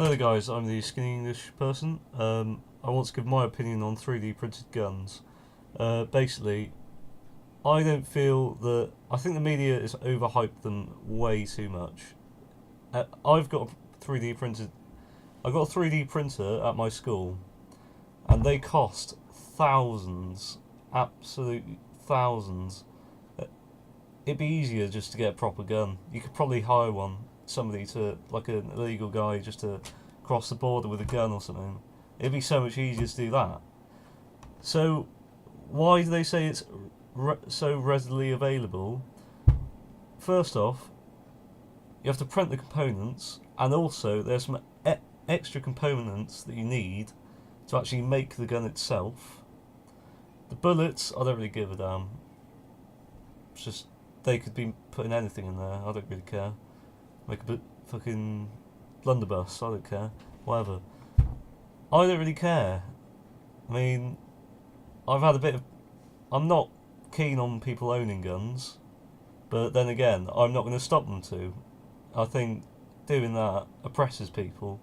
Hello guys, I'm the Skinny English person. I want to give my opinion on 3D printed guns. Basically, I don't feel that... I think the media has overhyped them way too much. I've got a 3D printed... I've got a 3D printer at my school, and they cost thousands, absolute thousands. It'd be easier just to get a proper gun. You could probably hire somebody to, like an illegal guy, just to cross the border with a gun or something. It'd be so much easier to do that. So, why do they say it's so readily available? First off, you have to print the components, and also there's some extra components that you need to actually make the gun itself. The bullets, I don't really give a damn. It's just, they could be putting anything in there, I don't really care. Make a bit fucking blunderbuss, I don't care. Whatever. I don't really care. I mean, I've had a bit of... I'm not keen on people owning guns, but then again, I'm not going to stop them to. I think doing that oppresses people,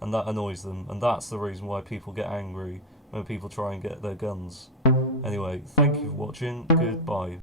and that annoys them, and that's the reason why people get angry when people try and get their guns. Anyway, thank you for watching, goodbye.